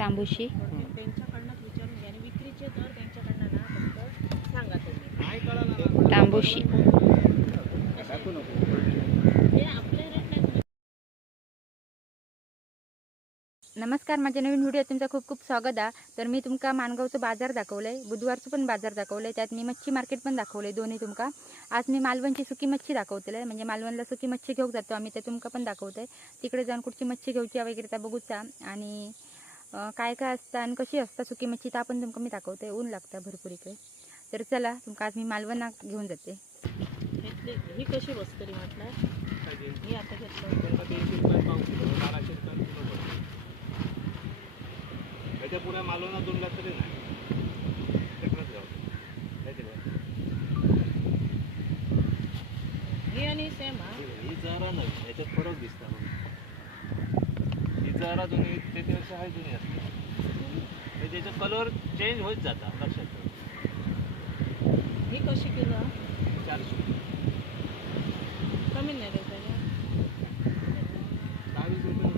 तांबूशी. विचारून विक्रीचे त्यांच्याकडनं सांगा तांबूशी. नमस्कार माझ्या नवीन व्हिडिओ तुमचं खूप खूप स्वागत आहे तर मी तुमका मानगावचं बाजार दाखवलं आहे बुधवारचं पण बाजार दाखवलं आहे त्यात मी मच्छी मार्केट पण दाखवलं आहे दोन्ही तुमका. आज मी मालवणची सुकी मच्छी दाखवतले म्हणजे मालवणला सुकी मच्छी घेऊन जातो आम्ही ते तुमका पण दाखवतोय. तिकडे जाऊन कुठची मच्छी घेऊची वगैरे त्या बघूचा. आणि काय काय असतं आणि कशी असतं सुकी मच्छी त्या पण तुमका मी दाखवते. ऊन लागतं भरपूर इकडे. तर चला तुमका आज मी मालवणा घेऊन जाते. ही कशी बसतरी म्हटलं? मी आता घेतलं. त्याच्या पुढे मालवणा दोनला तरी नाही. ही आणि सेम हा? ही जरा नवीन याच्यात फरक दिसता. ही जरा जुनी त्याच्यापेक्षा हाय जुनी असते. तर त्याचा कलर चेंज होत जाता लक्षात ठेव ही कशी किलो? चारशे कमी नाही रे त्याच्या दहा वीस रुपये.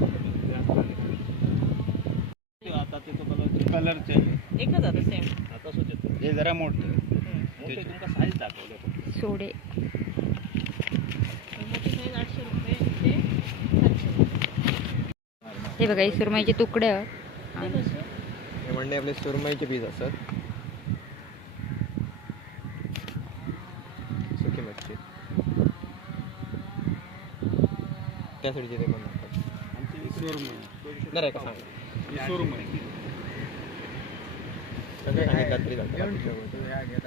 ते आता ते तो कलर चेंज कलर चेंज एकच आता सेम आता येतो हे जरा मोठं. तुमका साईज दाखवले. सोडे मोठी साईज आठशे रुपये ते सातशे रुपये हे बघा हे सुरमईचे तुकडे हे म्हणजे आपले सुरमईचे पीस असतात. सुकी मच्छी त्यासाठी ते पण नाही रे का सांग सगळे सांगितलं तरी चालतं. ज्यांका आता मी तांबूशी त्यांच्याकडनंच विचारून घ्या आणि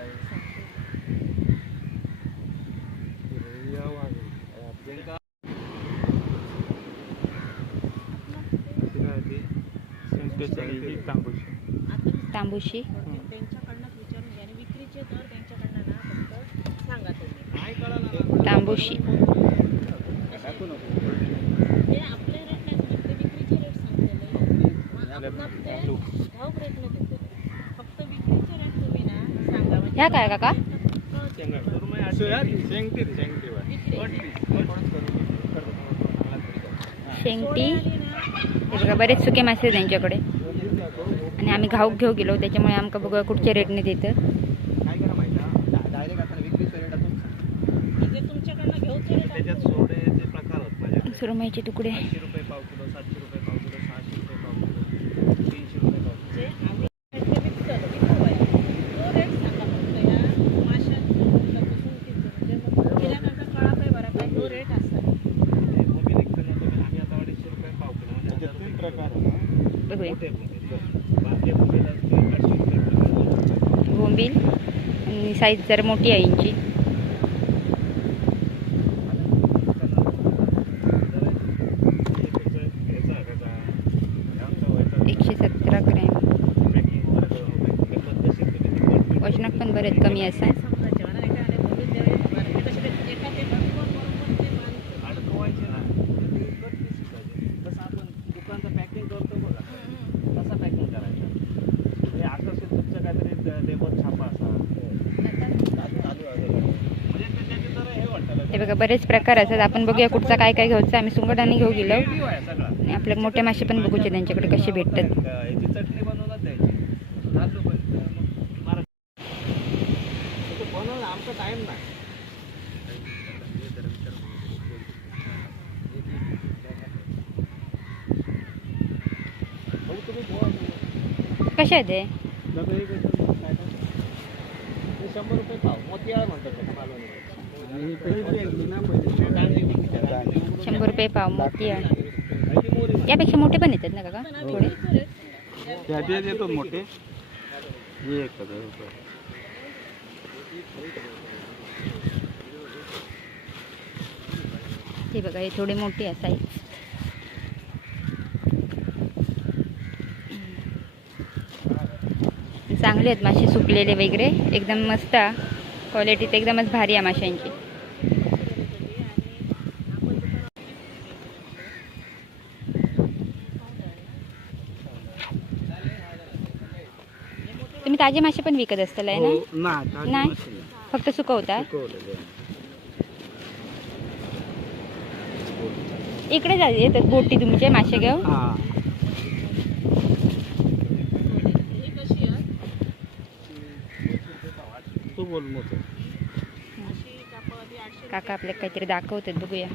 विक्रीचे दर त्यांच्याकडनं ना फक्त सांगा तुम्ही तांबूशी हे आपले रेट नाही सांगितले विक्रीचे रेट सांगितलेले मग आपण ते घाऊक रेटने देतो फक्त विक्रीचे रेट तुम्ही. ना सांगा. म्हणजे ह्या काय काका. शेंगटी हे बघा बरेच सुके मासे त्यांच्याकडे. आणि आम्ही घाऊक घेऊ गेलो त्याच्यामुळे आमका बघा कुठच्या रेटने देतं. सुरमईचे तुकडे. बघूया मोठे मोठे बारके मोठेला ते आठशे रुपये किलो. आणि साईज जर मोठी आहे यांची. एकशे सतरा ग्रॅम वजनात पण बरेच कमी असा समजा जेवणाला एका आले बोलून द्यावे बरं हे कसे ते एका ते बरोबर बरोबर ते माल पॅकिंग करतो बघा तसं पॅकिंग करायचं हे असं असेल तुमचं काहीतरी लेबर छापा असा म्हणजे ते त्याचे जरा हे वाटतं हे बघा बरेच प्रकार असतात. आपण बघूया कुठचा काय काय घ्यायचं. आम्ही सुंगटाने घेऊ गेलो. आणि आपल्या मोठे मासे पण बघूचे त्यांच्याकडे कसे भेटतात. याची चटणी ते? कसे आहेत शंभर रुपये पाव. मोतियाळ म्हणतात शंभर रुपये पाव मोती आहे. ती. यापेक्षा मोठे पण येतात ना काका थोडे? देतो मोठे. हे हे बघा हे थोडे मोठे आहे साईज चांगले आहेत मासे सुकलेले वगैरे. एकदम मस्त. क्वालिटी तर एकदमच भारी आहे माशांची. ताजे मासे पण विकत असतील ना? नाही? फक्त सुकवतात? इकडे येतात बोटी तुमचे मासे घेऊन. काका आपल्याला काहीतरी दाखवतात बघूया.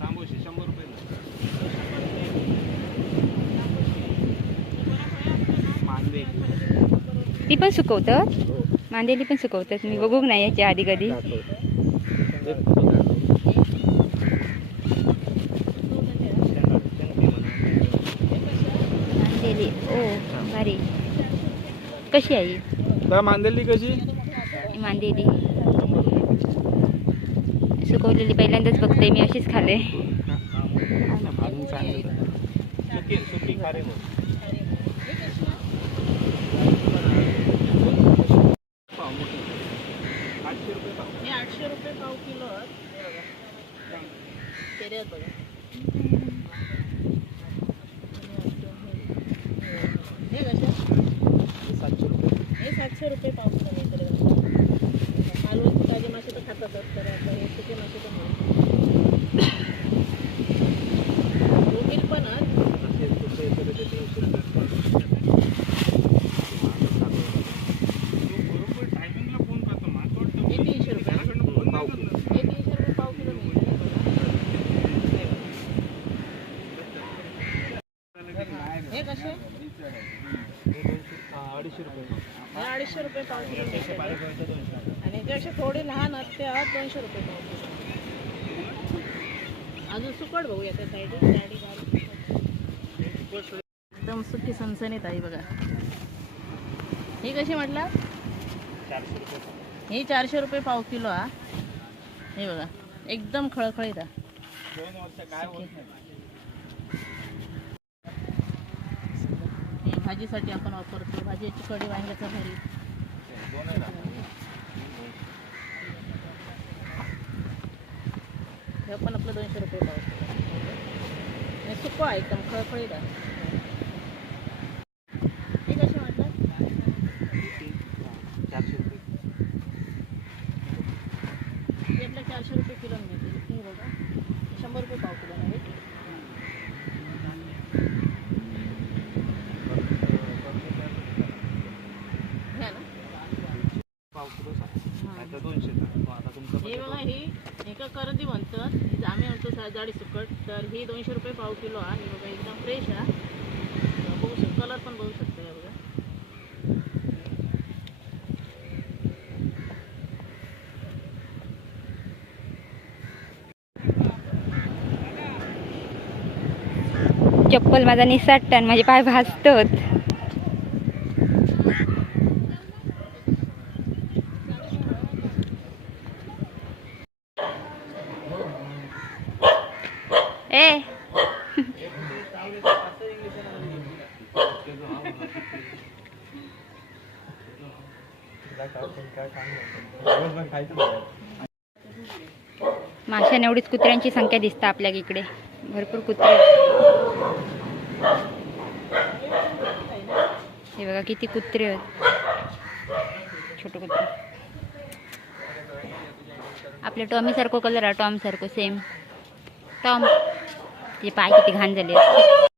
तांबोशी शंभर रुपये मानवे ती पण सुकवतात मांदेली पण सुकवतात मी बघू नाही याच्या आधी कधी मांदेली ओ भारी कशी आहे ही? मांदेली कशी मांदेली सुकवलेली पहिल्यांदाच बघते मी अशीच खाले सुकी सुकी खारे मग आठशे रुपये पाव हे आठशे रुपये पाव किलो आहेत. हे बघा. तेरे आहेत बघा हे कसे सातशे रुपये हे सातशे रुपये पाव किलो मिळते रे बघा. मालवणचे ताजे मासे तर खातातच तर आता हे सुके मासे तर मिळतात. रोगील पण आहेत. असे रुपये तर ते तीनशे रुपये हे तीनशे रुपये पाव किलो हे तीनशे रुपये पाव किलो मिळते हे बघा. हे कसे हे दोनशे हा, अडीचशे रुपये हे अडीचशे रुपये पाव किलो मिळते आणि जे असे थोडे लहान असते ते दोनशे रुपये पाव किलो. अजून सुकट बघूया त्या साईड एकदम सुकी सनसनीत आहे बघा. ही कशी म्हटलं? ही चारशे रुपये पाव किलो हा. हे बघा एकदम खळखळीत काय हे भाजीसाठी आपण वापरतो भाजीची कढी वांग्याचा भरी हे पण आपलं दोनशे रुपये पाऊस किलो. आहे एकदम खळखळीत आहे हे कशी म्हटलं चारशे रुपये हे आपल्या चारशे रुपये किलो मिळते हे बघा हे शंभर रुपये पाव किलो आहे घ्या ना पाव किलो सांग नाही तर दोनशे. आता तुमचं हे बघा ही एका करंदी म्हणतात. ही आम्ही म्हणतो साजाडी सुकट. तर ही दोनशे रुपये पाव किलो आहे. ही बघा एकदम फ्रेश आहे. बघू शकतो कलर पण बघू शकतो या बघा. चप्पल माझा निसाटत आणि माझे पाय भाजतात. माशाने एवढीच कुत्र्यांची संख्या दिसते आपल्या इकडे. भरपूर कुत्रे. आहेत. हे बघा किती कुत्रे आहेत. छोटे कुत्रे. आपल्या टॉमीसारखं कलर आहे टॉम सारखं सेम टॉम ते पाय किती घाण झाले